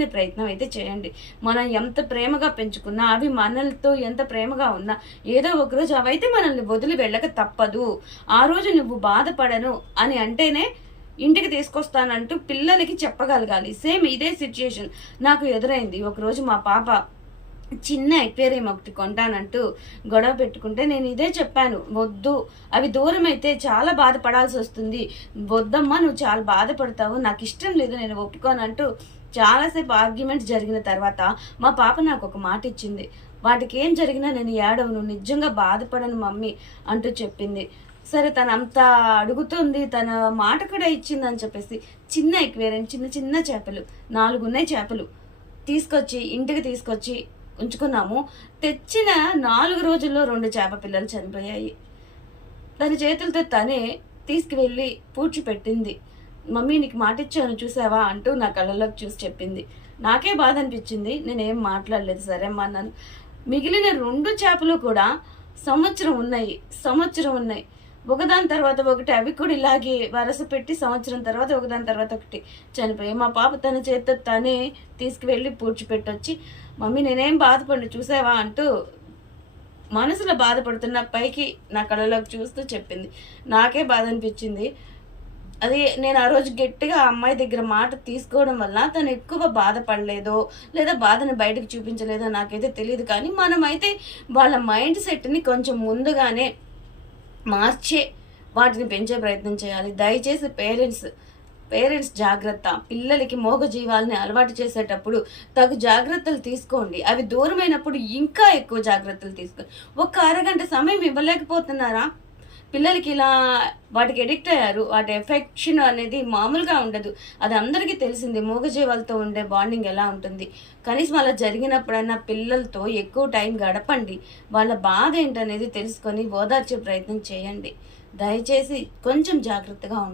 తీసుకునే ప్రయత్నం అయితే చేయండి. మనం ఎంత ప్రేమగా పెంచుకున్నా, అవి మనలతో ఎంత ప్రేమగా ఉన్నా ఏదో ఒకరోజు అవైతే మనల్ని వదిలి వెళ్ళక తప్పదు. ఆ రోజు నువ్వు బాధపడను అని అంటేనే ఇంటికి తీసుకొస్తానంటూ పిల్లలకి చెప్పగలగాలి. సేమ్ ఇదే సిచ్యుయేషన్ నాకు ఎదురైంది. ఒకరోజు మా పాప చిన్న ఎక్వేరియం ఒకటి కొంటానంటూ గొడవ పెట్టుకుంటే నేను ఇదే చెప్పాను, వద్దు, అవి దూరం అయితే చాలా బాధపడాల్సి వస్తుంది, వద్దమ్మా, నువ్వు చాలా బాధపడతావు, నాకు ఇష్టం లేదు, నేను ఒప్పుకోనంటూ చాలాసేపు ఆర్గ్యుమెంట్స్ జరిగిన తర్వాత మా పాప నాకు ఒక మాట ఇచ్చింది. వాటికి ఏం జరిగినా నేను ఏడవను, నిజంగా బాధపడను మమ్మీ అంటూ చెప్పింది. సరే, తను అంత అడుగుతుంది, తన మాట కూడా ఇచ్చిందని చెప్పేసి చిన్న ఎక్వేరియం, చిన్న చిన్న చేపలు 4 ఉన్నాయి చేపలు ఇంటికి తీసుకొచ్చి ఉంచుకున్నాము. తెచ్చిన 4 రోజుల్లో 2 చేప పిల్లలు చనిపోయాయి. తన చేతులతో తనే తీసుకువెళ్ళి పూడ్చిపెట్టింది. మమ్మీ నీకు మాట ఇచ్చాను చూసావా అంటూ నా కళ్ళలోకి చూసి చెప్పింది. నాకే బాధ అనిపించింది. నేనేం మాట్లాడలేదు, సరే అమ్మా అన్నాను. మిగిలిన 2 చేపలు కూడా సంవత్సరం ఉన్నాయి. ఒకదాని తర్వాత ఒకటి అవి కూడా ఇలాగే వరస పెట్టి సంవత్సరం తర్వాత ఒకదాని తర్వాత ఒకటి చనిపోయాయి. మా పాప తన చేతితో తనే తీసుకువెళ్ళి పూడ్చిపెట్టొచ్చి, మమ్మీ నేనేం బాధపడి చూసావా అంటూ మనసులో బాధపడుతున్న పైకి నా కళ్ళలోకి చూస్తూ చెప్పింది. నాకే బాధ అనిపించింది. అది నేను ఆ రోజు గట్టిగా ఆ అమ్మాయి దగ్గర మాట తీసుకోవడం వల్ల తను ఎక్కువ బాధపడలేదో లేదా బాధను బయటకు చూపించలేదో నాకైతే తెలియదు. కానీ మనమైతే వాళ్ళ మైండ్ సెట్ని కొంచెం ముందుగానే మార్చే వాటిని పెంచే ప్రయత్నం చేయాలి. దయచేసి పేరెంట్స్ జాగ్రత్త. పిల్లలకి మూగజీవాలని అలవాటు చేసేటప్పుడు తగు జాగ్రత్తలు తీసుకోండి. అవి దూరమైనప్పుడు ఇంకా ఎక్కువ జాగ్రత్తలు తీసుకోండి. ఒక్క అరగంట సమయం ఇవ్వలేకపోతున్నారా? పిల్లలకి ఇలా వాటికి ఎడిక్ట్ అయ్యారు. వాటి ఎఫెక్షన్ అనేది మామూలుగా ఉండదు. అది అందరికీ తెలిసింది, మూగజీవాలతో ఉండే బాండింగ్ ఎలా ఉంటుంది. కనీసం అలా జరిగినప్పుడైనా పిల్లలతో ఎక్కువ టైం గడపండి. వాళ్ళ బాధ ఏంటనేది తెలుసుకొని ఓదార్చే ప్రయత్నం చేయండి. దయచేసి కొంచెం జాగ్రత్తగా ఉండండి.